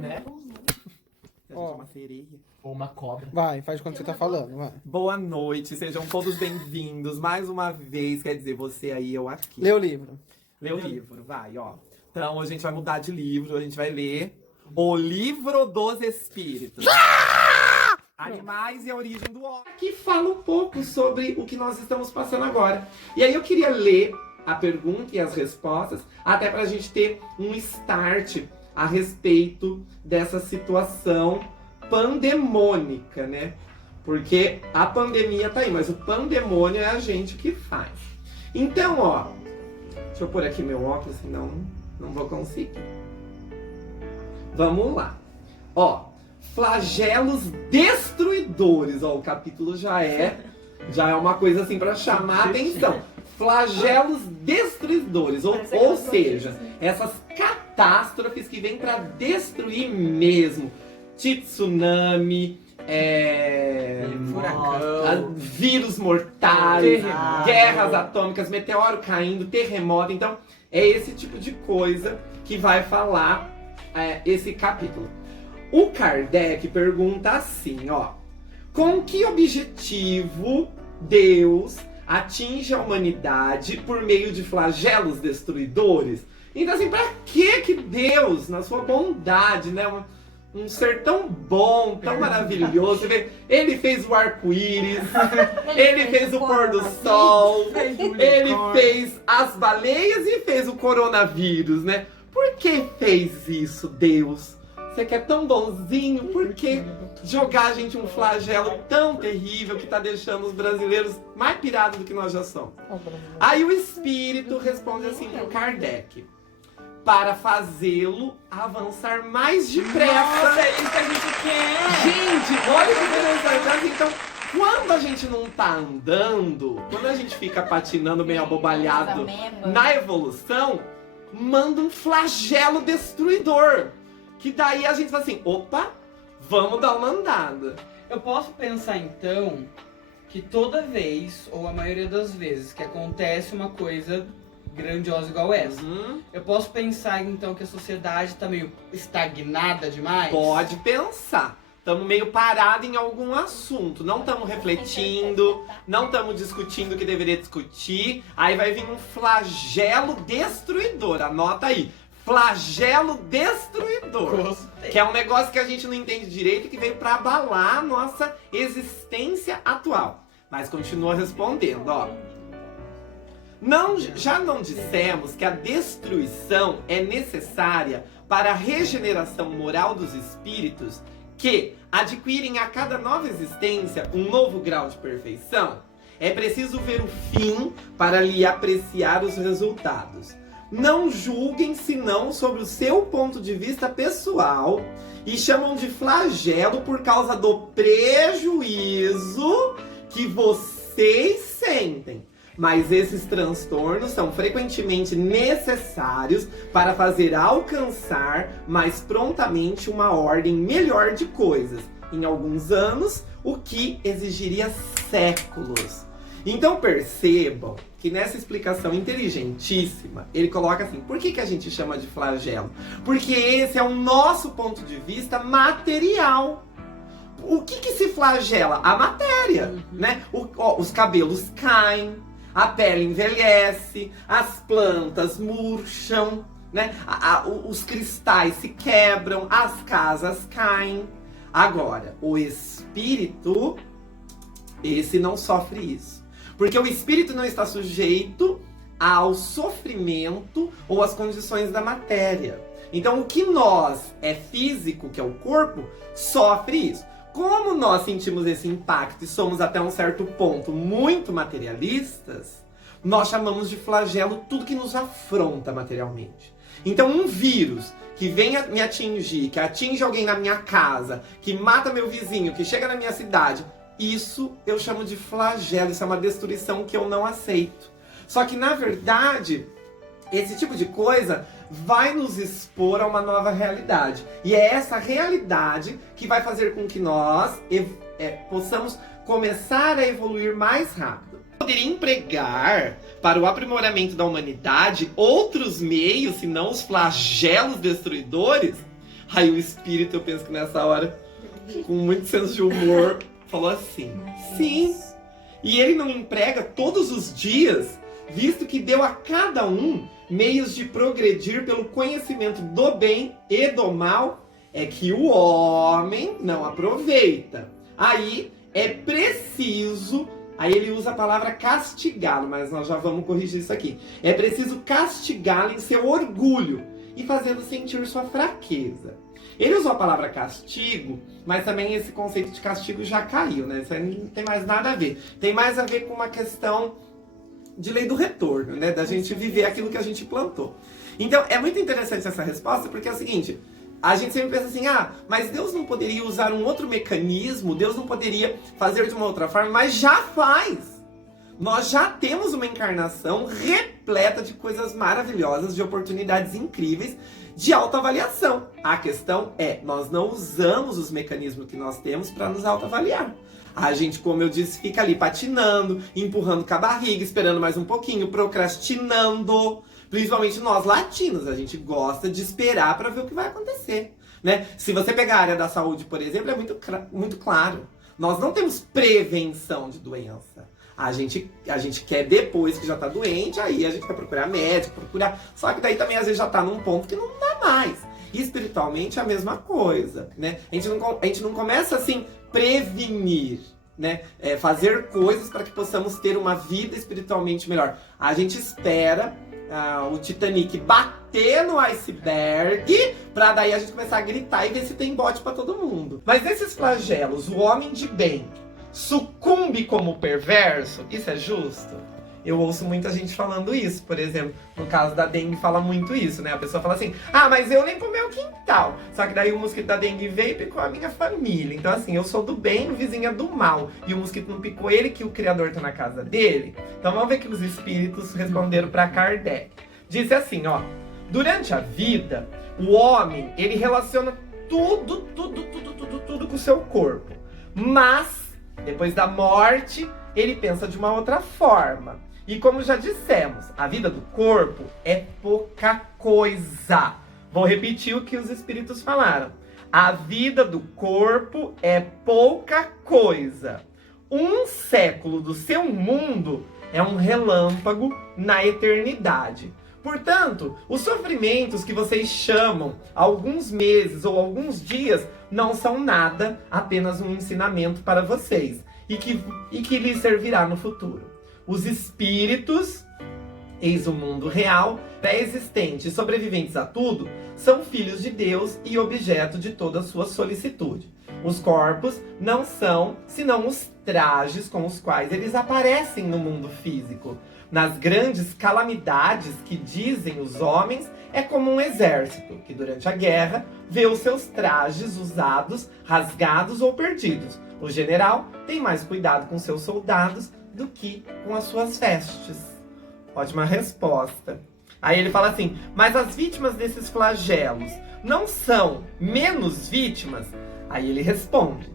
Né? Ó. Uma sereia. Ou uma cobra. Vai, faz quando você tá falando, vai. Boa noite, sejam todos bem-vindos mais uma vez. Quer dizer, você aí, eu aqui. Lê o livro. Lê o livro, vai, ó. Então, hoje a gente vai mudar de livro, a gente vai ler O Livro dos Espíritos. Animais e a Origem do Homem. Aqui fala um pouco sobre o que nós estamos passando agora. E aí eu queria ler a pergunta e as respostas, até pra gente ter um start a respeito dessa situação pandemônica, né? Porque a pandemia tá aí, mas o pandemônio é a gente que faz. Então, ó, deixa eu pôr aqui meu óculos, senão não vou conseguir. Vamos lá. Ó, flagelos destruidores. Ó, o capítulo já é uma coisa assim pra chamar a atenção. Flagelos destruidores, ou seja, essas catástrofes que vêm pra destruir mesmo. Tsunami, Furacão, vírus mortais, terremoto, guerras atômicas, meteoro caindo, terremoto. Então, é esse tipo de coisa que vai falar esse capítulo. O Kardec pergunta assim, ó. Com que objetivo Deus atinge a humanidade por meio de flagelos destruidores? Então, assim, pra que Deus, na sua bondade, né? Um ser tão bom, tão maravilhoso. Você vê, ele fez o arco-íris, ele fez o pôr do sol, ele fez as baleias e fez o coronavírus, né? Por que fez isso, Deus? Você que é tão bonzinho, por que jogar a gente um flagelo tão terrível que tá deixando os brasileiros mais pirados do que nós já somos? Aí o espírito responde assim pro Kardec: para fazê-lo avançar mais depressa. Nossa, é isso que a gente quer! Gente, olha que interessante. Então, quando a gente não tá andando, quando a gente fica patinando meio abobalhado na evolução, manda um flagelo destruidor. Que daí a gente fala assim, opa, vamos dar uma andada. Eu posso pensar então que toda vez, ou a maioria das vezes, que acontece uma coisa grandiosa igual essa, eu posso pensar então que a sociedade tá meio estagnada demais? Pode pensar. Estamos meio parados em algum assunto. Não estamos refletindo, não estamos discutindo o que deveria discutir. Aí vai vir um flagelo destruidor. Anota aí. Flagelo destruidor. Gostei. Que é um negócio que a gente não entende direito, que veio para abalar a nossa existência atual. Mas continua respondendo, ó. Já não dissemos que a destruição é necessária para a regeneração moral dos espíritos que adquirem a cada nova existência um novo grau de perfeição? É preciso ver o fim para lhe apreciar os resultados. Não julguem senão sobre o seu ponto de vista pessoal e chamam de flagelo por causa do prejuízo que vocês sentem. Mas esses transtornos são frequentemente necessários para fazer alcançar mais prontamente uma ordem melhor de coisas, em alguns anos, o que exigiria séculos. Então percebam que nessa explicação inteligentíssima, ele coloca assim, por que a gente chama de flagelo? Porque esse é o nosso ponto de vista material. O que se flagela? A matéria, né? Os cabelos caem, a pele envelhece, as plantas murcham, né? Os cristais se quebram, as casas caem. Agora, o espírito, esse não sofre isso. Porque o espírito não está sujeito ao sofrimento ou às condições da matéria. Então, o que nós é físico, que é o corpo, sofre isso. Como nós sentimos esse impacto e somos até um certo ponto muito materialistas, nós chamamos de flagelo tudo que nos afronta materialmente. Então um vírus que vem me atingir, que atinge alguém na minha casa, que mata meu vizinho, que chega na minha cidade, isso eu chamo de flagelo, isso é uma destruição que eu não aceito. Só que na verdade, esse tipo de coisa vai nos expor a uma nova realidade. E é essa realidade que vai fazer com que nós possamos começar a evoluir mais rápido. Poderia empregar para o aprimoramento da humanidade outros meios, senão os flagelos destruidores? Aí o espírito, eu penso que nessa hora, com muito senso de humor, falou assim: sim. E ele não emprega todos os dias, visto que deu a cada um meios de progredir pelo conhecimento do bem e do mal, é que o homem não aproveita. Aí é preciso, aí ele usa a palavra castigá-lo, mas nós já vamos corrigir isso aqui. É preciso castigá-lo em seu orgulho e fazê-lo sentir sua fraqueza. Ele usou a palavra castigo, mas também esse conceito de castigo já caiu, né? Isso aí não tem mais nada a ver. Tem mais a ver com uma questão de lei do retorno, né? Da gente viver aquilo que a gente plantou. Então, é muito interessante essa resposta, porque é o seguinte: a gente sempre pensa assim, mas Deus não poderia usar um outro mecanismo, Deus não poderia fazer de uma outra forma, mas já faz. Nós já temos uma encarnação repleta de coisas maravilhosas, de oportunidades incríveis, de autoavaliação. A questão é, nós não usamos os mecanismos que nós temos para nos autoavaliar. A gente, como eu disse, fica ali patinando, empurrando com a barriga, esperando mais um pouquinho, procrastinando. Principalmente nós latinos, a gente gosta de esperar para ver o que vai acontecer, né? Se você pegar a área da saúde, por exemplo, é muito claro. Nós não temos prevenção de doença. A gente quer, depois que já tá doente, aí a gente vai procurar médico, Só que daí também às vezes já tá num ponto que não dá mais. E espiritualmente é a mesma coisa, né? A gente não começa assim, prevenir, né? Fazer coisas para que possamos ter uma vida espiritualmente melhor. A gente espera o Titanic bater no iceberg, pra daí a gente começar a gritar e ver se tem bote pra todo mundo. Mas nesses flagelos, o homem de bem sucumbe como perverso, isso é justo? Eu ouço muita gente falando isso, por exemplo, no caso da dengue fala muito isso, né? A pessoa fala assim, mas eu limpo o meu quintal. Só que daí o mosquito da dengue veio e picou a minha família. Então assim, eu sou do bem, o vizinho é do mal. E o mosquito não picou ele, que o Criador tá na casa dele. Então vamos ver que os espíritos responderam para Kardec. Disse assim, durante a vida, o homem, ele relaciona tudo com o seu corpo. Mas, depois da morte, ele pensa de uma outra forma. E como já dissemos, a vida do corpo é pouca coisa. Vou repetir o que os espíritos falaram. A vida do corpo é pouca coisa. 1 século do seu mundo é um relâmpago na eternidade. Portanto, os sofrimentos que vocês chamam alguns meses ou alguns dias não são nada, apenas um ensinamento para vocês e que lhes servirá no futuro. Os espíritos, eis o mundo real, pré-existentes e sobreviventes a tudo, são filhos de Deus e objeto de toda a sua solicitude. Os corpos não são senão os trajes com os quais eles aparecem no mundo físico. Nas grandes calamidades que dizem os homens, é como um exército que durante a guerra vê os seus trajes usados, rasgados ou perdidos. O general tem mais cuidado com seus soldados do que com as suas vestes. Ótima resposta. Aí ele fala assim, mas as vítimas desses flagelos não são menos vítimas? Aí ele responde,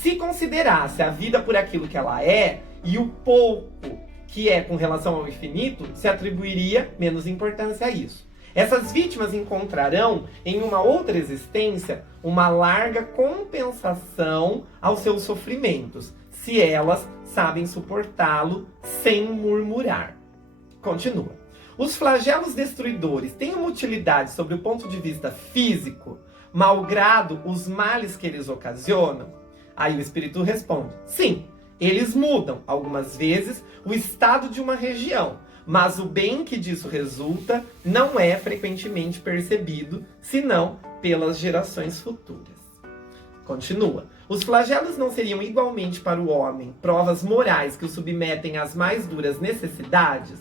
se considerasse a vida por aquilo que ela é, e o pouco que é com relação ao infinito, se atribuiria menos importância a isso. Essas vítimas encontrarão em uma outra existência uma larga compensação aos seus sofrimentos, se elas sabem suportá-lo sem murmurar. Continua. Os flagelos destruidores têm uma utilidade sob o ponto de vista físico, malgrado os males que eles ocasionam? Aí o espírito responde, sim, eles mudam, algumas vezes, o estado de uma região, mas o bem que disso resulta não é frequentemente percebido, senão pelas gerações futuras. Continua. Os flagelos não seriam igualmente para o homem provas morais que o submetem às mais duras necessidades?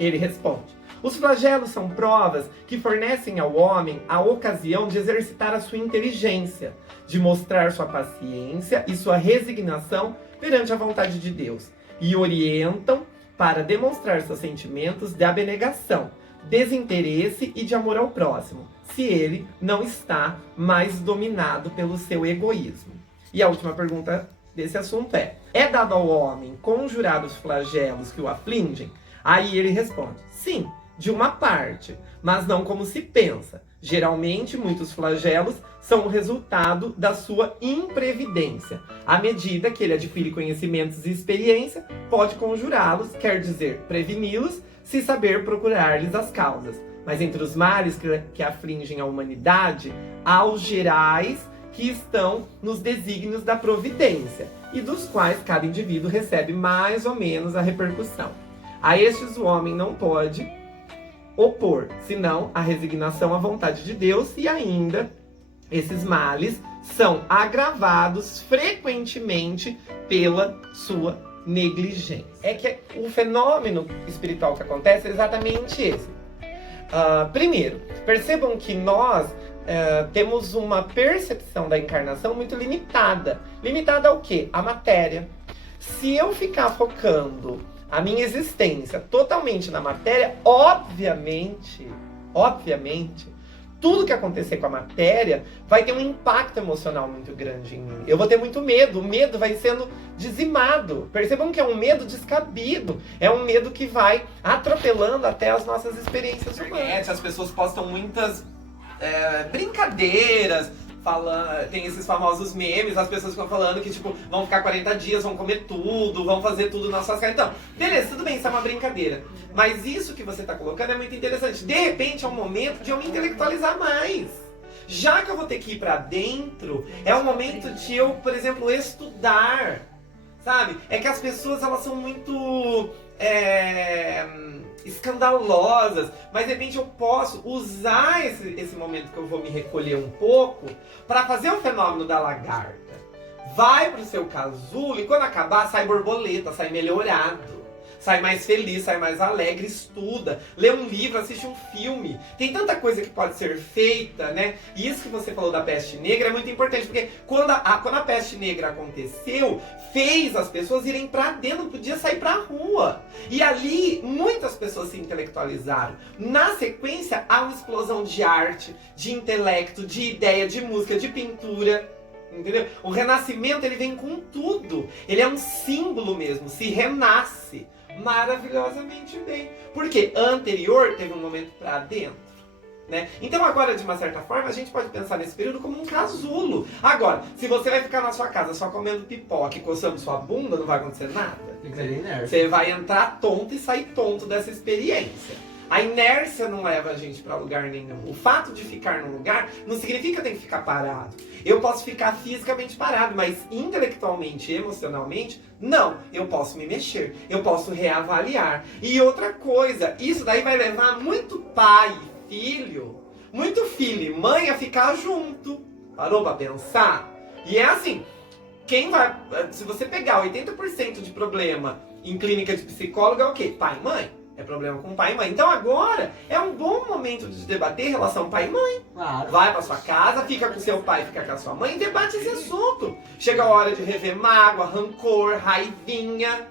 Ele responde. Os flagelos são provas que fornecem ao homem a ocasião de exercitar a sua inteligência, de mostrar sua paciência e sua resignação perante a vontade de Deus, e orientam para demonstrar seus sentimentos de abnegação, desinteresse e de amor ao próximo, se ele não está mais dominado pelo seu egoísmo. E a última pergunta desse assunto é dado ao homem conjurar os flagelos que o afligem? Aí ele responde, sim, de uma parte, mas não como se pensa. Geralmente, muitos flagelos são o resultado da sua imprevidência. À medida que ele adquire conhecimentos e experiência, pode conjurá-los, quer dizer, preveni-los, se saber procurar-lhes as causas. Mas entre os males que afligem a humanidade, há os gerais que estão nos desígnios da providência, e dos quais cada indivíduo recebe mais ou menos a repercussão. A estes o homem não pode opor, senão a resignação à vontade de Deus, e ainda esses males são agravados frequentemente pela sua negligência. É que o fenômeno espiritual que acontece é exatamente esse. Primeiro, percebam que nós temos uma percepção da encarnação muito limitada. Limitada ao quê? À matéria. Se eu ficar focando a minha existência totalmente na matéria, obviamente, tudo que acontecer com a matéria vai ter um impacto emocional muito grande em mim. Eu vou ter muito medo, o medo vai sendo dizimado. Percebam que é um medo descabido, é um medo que vai atropelando até as nossas experiências humanas. As pessoas postam muitas brincadeiras, tem esses famosos memes, as pessoas ficam falando que, tipo, vão ficar 40 dias, vão comer tudo, vão fazer tudo nas suas casas. Então, beleza, tudo bem, isso é uma brincadeira. Mas isso que você tá colocando é muito interessante. De repente é um momento de eu me intelectualizar mais. Já que eu vou ter que ir pra dentro, é um momento de eu, por exemplo, estudar. Sabe? É que as pessoas, elas são muito escandalosas, mas de repente eu posso usar esse momento que eu vou me recolher um pouco para fazer o fenômeno da lagarta. Vai pro seu casulo e quando acabar sai borboleta, sai melhorado, sai mais feliz, sai mais alegre, estuda, lê um livro, assiste um filme. Tem tanta coisa que pode ser feita, né? E isso que você falou da peste negra é muito importante, porque quando a peste negra aconteceu, fez as pessoas irem pra dentro, não podia sair pra rua. E ali, muitas pessoas se intelectualizaram. Na sequência, há uma explosão de arte, de intelecto, de ideia, de música, de pintura. Entendeu? O renascimento, ele vem com tudo. Ele é um símbolo mesmo, se renasce maravilhosamente bem. Porque anterior teve um momento pra dentro, né? Então agora, de uma certa forma, a gente pode pensar nesse período como um casulo. Agora, se você vai ficar na sua casa só comendo pipoca e coçando sua bunda, não vai acontecer nada. Você vai entrar tonto e sair tonto dessa experiência. A inércia não leva a gente pra lugar nenhum. O fato de ficar num lugar não significa que eu tenho que ficar parado. Eu posso ficar fisicamente parado, mas intelectualmente e emocionalmente, não. Eu posso me mexer, eu posso reavaliar. E outra coisa, isso daí vai levar muito pai e filho, muito filho e mãe a ficar junto. Parou pra pensar? E é assim, se você pegar 80% de problema em clínica de psicólogo, é o quê? Pai e mãe. É problema com pai e mãe. Então agora é um bom momento de debater relação pai e mãe. Claro. Vai pra sua casa, fica com seu pai, fica com a sua mãe e debate esse assunto. Chega a hora de rever mágoa, rancor, raivinha.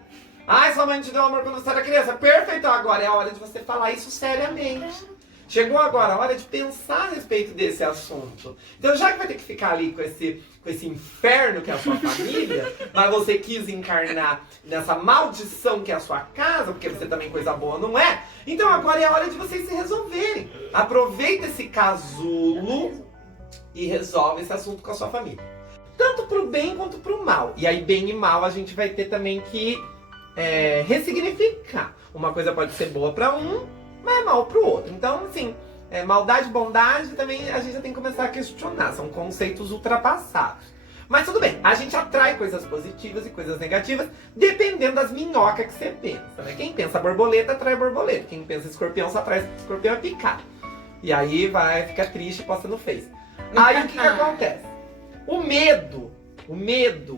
Ai, sua mãe não te deu amor quando você era criança. Perfeito, agora é a hora de você falar isso seriamente. Chegou agora a hora de pensar a respeito desse assunto. Então, já que vai ter que ficar ali com esse inferno que é a sua família, mas você quis encarnar nessa maldição que é a sua casa, porque você também coisa boa não é, então agora é a hora de vocês se resolverem. Aproveita esse casulo e resolve esse assunto com a sua família. Tanto pro bem quanto pro mal. E aí, bem e mal, a gente vai ter também que ressignificar. Uma coisa pode ser boa pra um, mas é mal pro outro. Então, assim, maldade e bondade também a gente já tem que começar a questionar. São conceitos ultrapassados. Mas tudo bem, a gente atrai coisas positivas e coisas negativas dependendo das minhocas que você pensa, né? Quem pensa borboleta, atrai borboleta. Quem pensa escorpião, só atrai escorpião, é picado. E aí vai ficar triste e posta no Face. Aí o que acontece? O medo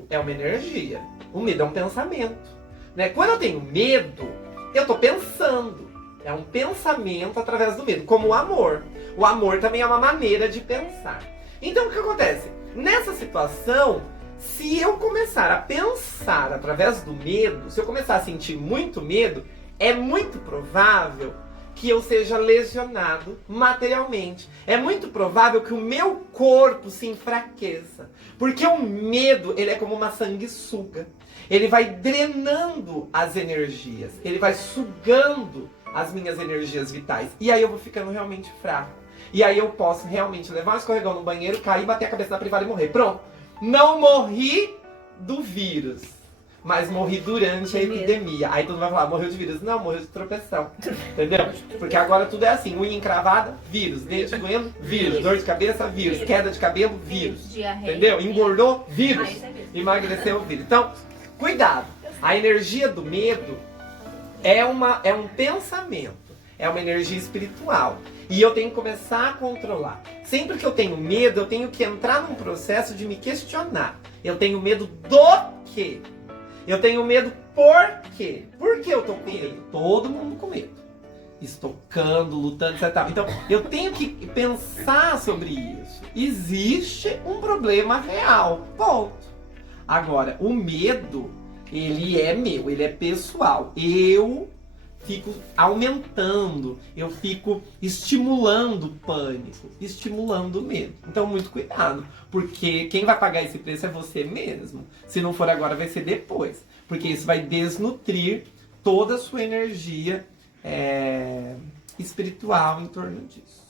é uma energia. O medo é um pensamento, né? Quando eu tenho medo, eu tô pensando. É um pensamento através do medo, como o amor. O amor também é uma maneira de pensar. Então o que acontece? Nessa situação, se eu começar a pensar através do medo, se eu começar a sentir muito medo, é muito provável que eu seja lesionado materialmente. É muito provável que o meu corpo se enfraqueça. Porque o medo, ele é como uma sanguessuga. Ele vai drenando as energias. Ele vai sugando as minhas energias vitais. E aí eu vou ficando realmente fraco. E aí eu posso realmente levar um escorregão no banheiro, cair, bater a cabeça na privada e morrer. Pronto. Não morri do vírus, mas morri durante a epidemia. Aí todo mundo vai falar, morreu de vírus. Não, morreu de tropeção. Entendeu? Porque agora tudo é assim, unha encravada, vírus. Dente doendo, vírus. Dor de cabeça, vírus. Queda de cabelo, vírus. Entendeu? Engordou, vírus. Emagreceu, vírus. Então, cuidado. A energia do medo é um pensamento. É uma energia espiritual. E eu tenho que começar a controlar. Sempre que eu tenho medo, eu tenho que entrar num processo de me questionar. Eu tenho medo do quê? Eu tenho medo por quê? Por que eu tô com medo? Todo mundo com medo. Estocando, lutando, etc. Então, eu tenho que pensar sobre isso. Existe um problema real. Ponto. Agora, o medo, ele é meu, ele é pessoal. Eu fico aumentando, eu fico estimulando o pânico, estimulando o medo. Então, muito cuidado, porque quem vai pagar esse preço é você mesmo. Se não for agora, vai ser depois, porque isso vai desnutrir toda a sua energia espiritual em torno disso.